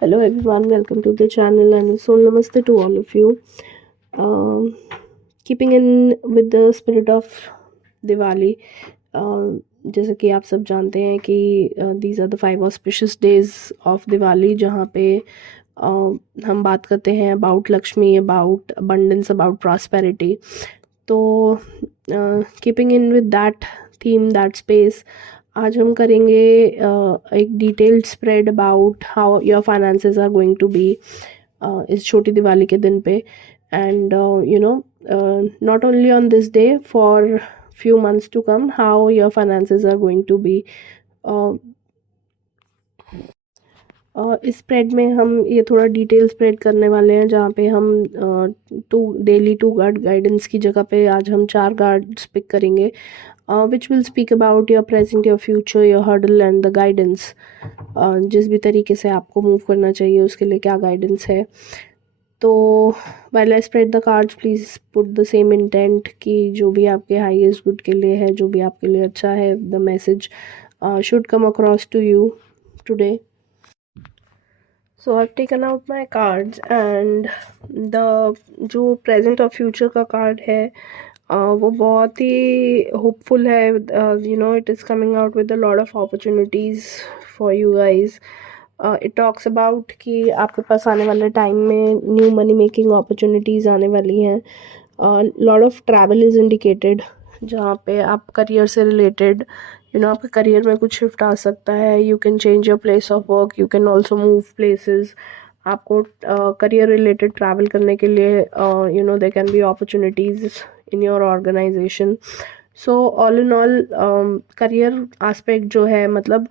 Hello everyone, welcome to the channel and so namaste to all of you. Keeping in with the spirit of Diwali, जैसे कि आप सब जानते हैं कि these are the 5 auspicious days of Diwali, जहाँ पे हम बात करते हैं about Lakshmi, about abundance, about prosperity. तो keeping in with that theme, that space, आज हम करेंगे एक detailed spread about how your finances are going to be इस छोटी दिवाली के दिन पे. And you know not only on this day, for few months to come, how your finances are going to be. इस स्प्रेड में हम ये थोड़ा डिटेल स्प्रेड करने वाले हैं, जहाँ पे हम डेली 2 गार्ड गाइडेंस की जगह पे आज हम 4 गार्ड्स पिक करेंगे, which will speak about your present, your future, your hurdle and the guidance. जिस भी तरीके से आपको मूव करना चाहिए उसके लिए क्या गाइडेंस है. तो while I spread the cards, please put the same intent कि जो भी आपके highest good के लिए है, जो भी आपके लिए अच्छा है, the message should come across to you today. So I've taken out my cards and the जो present और future का card है वो बहुत ही hopeful है. It is coming out with a lot of opportunities for you guys. It talks about कि आपके पास आने वाले टाइम में न्यू मनी मेकिंग अपॉर्चुनिटीज़ आने वाली हैं. Lot of travel is indicated, जहाँ पे आप करियर से रिलेटेड आपके करियर में कुछ शिफ्ट आ सकता है. You can change your place of work, you can also move places. आपको करियर रिलेटेड ट्रैवल करने के लिए they can be opportunities in your organisation. So all in all career aspect जो है, मतलब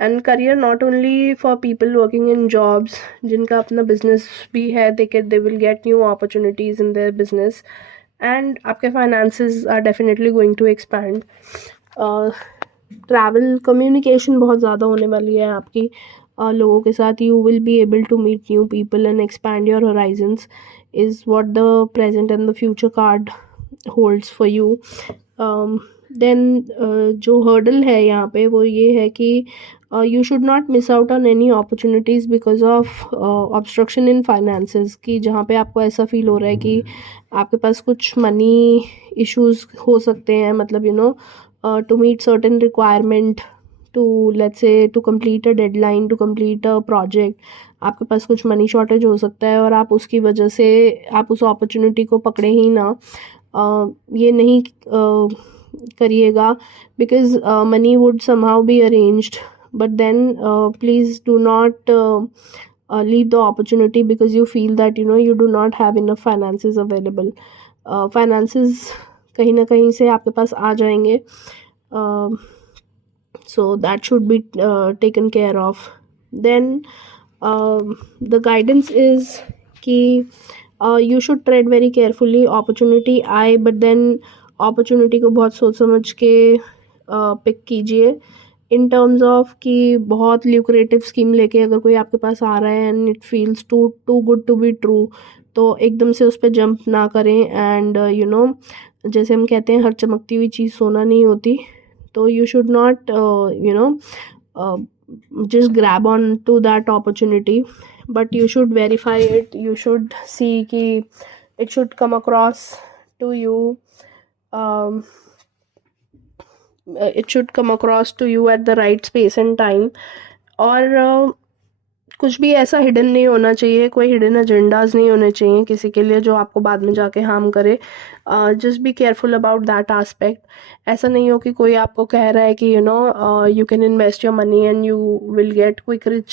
and career not only for people working in jobs जिनका अपना business भी है, they will get new opportunities in their business. And आपके finances are definitely going to expand. Travel communication बहुत ज़्यादा होने वाली है आपकी लोगों के साथ. You will be able to meet new people and expand your horizons is what the present and the future card holds for you. Then जो हर्डल है यहाँ पे वो ये है कि you should not miss out on any opportunities because of obstruction in finances, कि जहाँ पे आपको ऐसा फील हो रहा है कि आपके पास कुछ मनी इश्यूज हो सकते हैं, मतलब to meet certain requirement, to let's say to complete a deadline, to complete a project, आपके पास कुछ मनी शॉर्टेज हो सकता है और आप उसकी वजह से आप उस अपॉर्चुनिटी को पकड़े ही ना. ये नहीं करिएगा, because money would somehow be arranged, but then please do not leave the opportunity because you feel that you do not have enough finances available. Finances कहीं ना कहीं से आपके पास आ जाएंगे, so that should be taken care of. Then the guidance is कि you should tread very carefully. Opportunity आए, but then opportunity को बहुत सोच समझ के पिक कीजिए, इन टर्म्स ऑफ कि बहुत ल्यूक्रेटिव स्कीम लेके अगर कोई आपके पास आ रहा है and it feels too good to be true, तो एकदम से उस पर जंप ना करें. एंड जैसे हम कहते हैं हर चमकती हुई चीज़ सोना नहीं होती, तो you should not just grab on to that opportunity, but you should verify it. You should see कि it should come across to you, it should come across to you at the right space and time. और कुछ भी ऐसा hidden नहीं होना चाहिए, कोई hidden agendas नहीं होने चाहिए किसी के लिए जो आपको बाद में जाके हार्म करे. Just be careful about that aspect. ऐसा नहीं हो कि कोई आपको कह रहा है कि you can invest your money and you will get quick rich